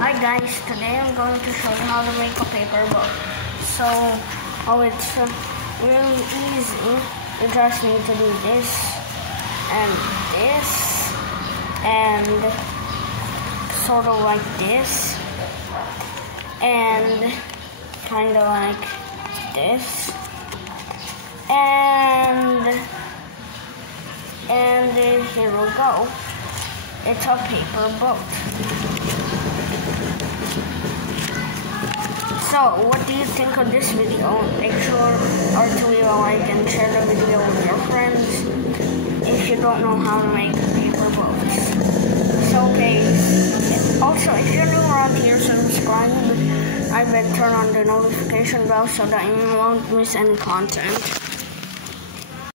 Hi guys, today I'm going to show you how to make a paper boat. So, it's really easy. You just need to do this, and sort of like this, and kind of like this, and here we go. It's a paper boat. So, what do you think of this video? Make sure to leave a like and share the video with your friends if you don't know how to make paper boats. So, okay. Also, if you're new around here, subscribe and turn on the notification bell so that you won't miss any content.